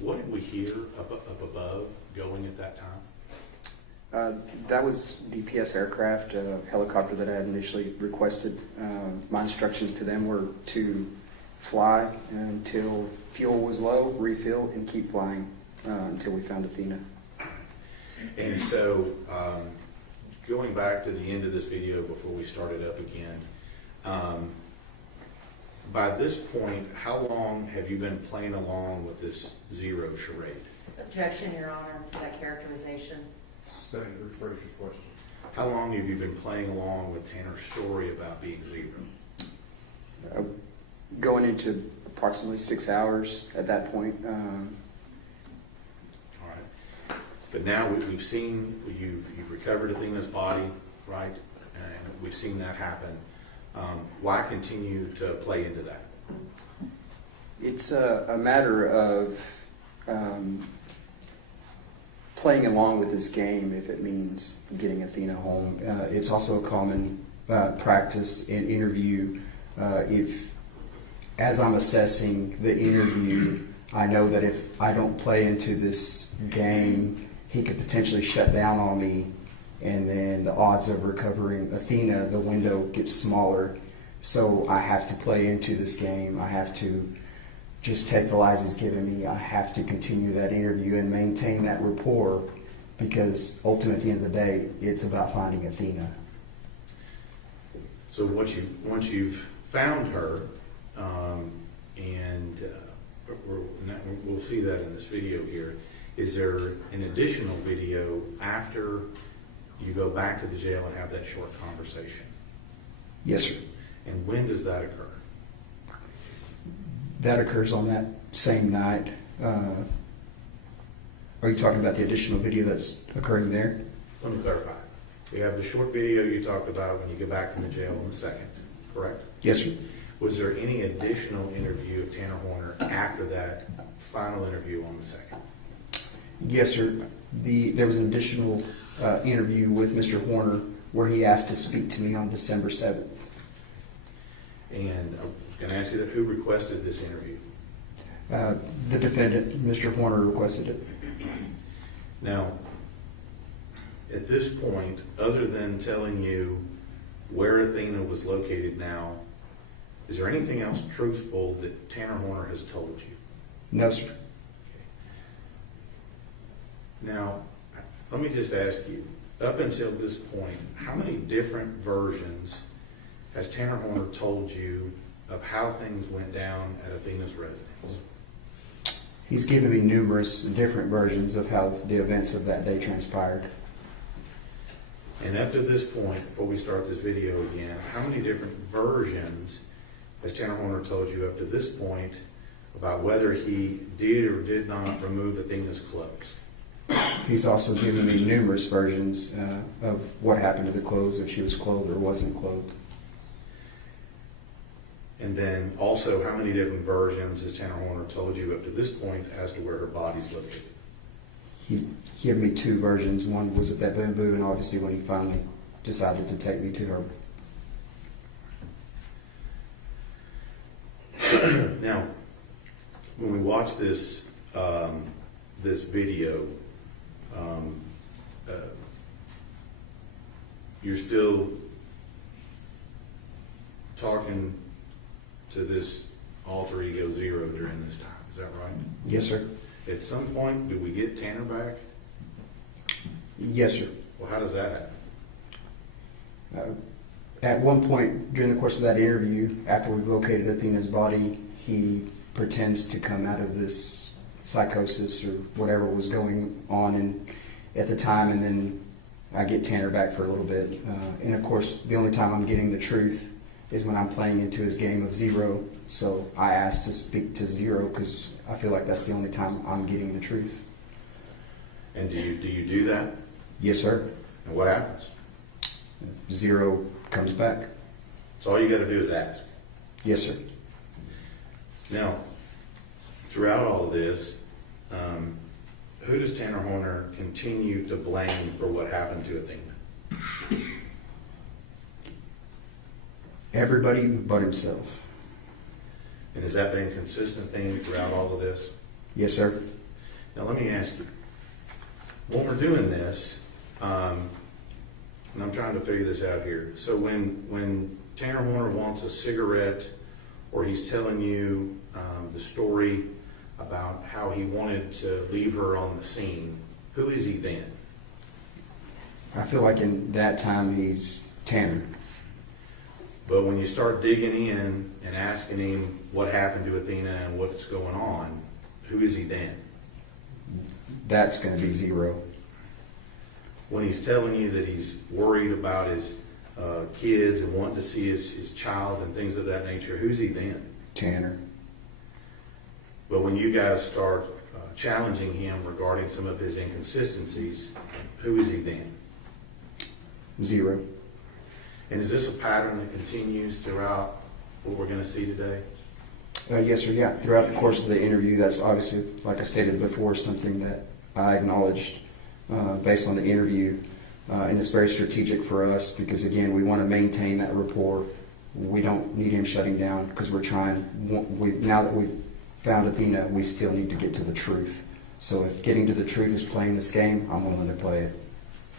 what did we hear up above going at that time? That was DPS aircraft, a helicopter that I had initially requested. My instructions to them were to fly until fuel was low, refill, and keep flying until we found Athena. And so, going back to the end of this video before we started up again, by this point, how long have you been playing along with this zero charade? Objection, Your Honor, to that characterization. Sustain, rephrase your question. How long have you been playing along with Tanner's story about being zero? Going into approximately 6 hours at that point. All right. But now we've seen, you've recovered Athena's body, right? And we've seen that happen. Why continue to play into that? It's a matter of playing along with this game if it means getting Athena home. It's also a common practice in interview. If, as I'm assessing the interview, I know that if I don't play into this game, he could potentially shut down on me, and then the odds of recovering Athena, the window gets smaller. So I have to play into this game. I have to just take the lies he's given me. I have to continue that interview and maintain that rapport, because ultimately at the end of the day, it's about finding Athena. So once you've found her, and we'll see that in this video here, is there an additional video after you go back to the jail and have that short conversation? Yes, sir. And when does that occur? That occurs on that same night. Are you talking about the additional video that's occurring there? Let me clarify. We have the short video you talked about when you go back from the jail on the 2nd, correct? Yes, sir. Was there any additional interview of Tanner Horner after that final interview on the 2nd? Yes, sir. There was an additional interview with Mr. Horner where he asked to speak to me on December 7th. And I was going to ask you that, who requested this interview? The defendant, Mr. Horner, requested it. Now, at this point, other than telling you where Athena was located now, is there anything else truthful that Tanner Horner has told you? No, sir. Now, let me just ask you, up until this point, how many different versions has Tanner Horner told you of how things went down at Athena's residence? He's given me numerous different versions of how the events of that day transpired. And up to this point, before we start this video again, how many different versions has Tanner Horner told you up to this point about whether he did or did not remove Athena's clothes? He's also given me numerous versions of what happened to the clothes, if she was clothed or wasn't clothed. And then also, how many different versions has Tanner Horner told you up to this point as to where her body's located? He gave me two versions. One was at that bamboo, and obviously when he finally decided to take me to her. Now, when we watch this this video, you're still talking to this alter ego zero during this time. Is that right? Yes, sir. At some point, do we get Tanner back? Yes, sir. Well, how does that happen? At one point during the course of that interview, after we've located Athena's body, he pretends to come out of this psychosis or whatever was going on at the time, and then I get Tanner back for a little bit. And of course, the only time I'm getting the truth is when I'm playing into his game of zero. So I asked to speak to zero because I feel like that's the only time I'm getting the truth. And do you do that? Yes, sir. And what happens? Zero comes back. So all you got to do is ask. Yes, sir. Now, throughout all of this, who does Tanner Horner continue to blame for what happened to Athena? Everybody but himself. And has that been a consistent theme throughout all of this? Yes, sir. Now, let me ask you, when we're doing this, and I'm trying to figure this out here. So when Tanner Horner wants a cigarette, or he's telling you the story about how he wanted to leave her on the scene, who is he then? I feel like in that time he's Tanner. But when you start digging in and asking him what happened to Athena and what's going on, who is he then? That's going to be Zero. When he's telling you that he's worried about his kids and wanting to see his child and things of that nature, who's he then? Tanner. But when you guys start challenging him regarding some of his inconsistencies, who is he then? Zero. And is this a pattern that continues throughout what we're going to see today? Yes, sir. Yeah. Throughout the course of the interview, that's obviously, like I stated before, something that I acknowledged based on the interview. And it's very strategic for us because, again, we want to maintain that rapport. We don't need him shutting down because we're trying. Now that we've found Athena, we still need to get to the truth. So if getting to the truth is playing this game, I'm willing to play it.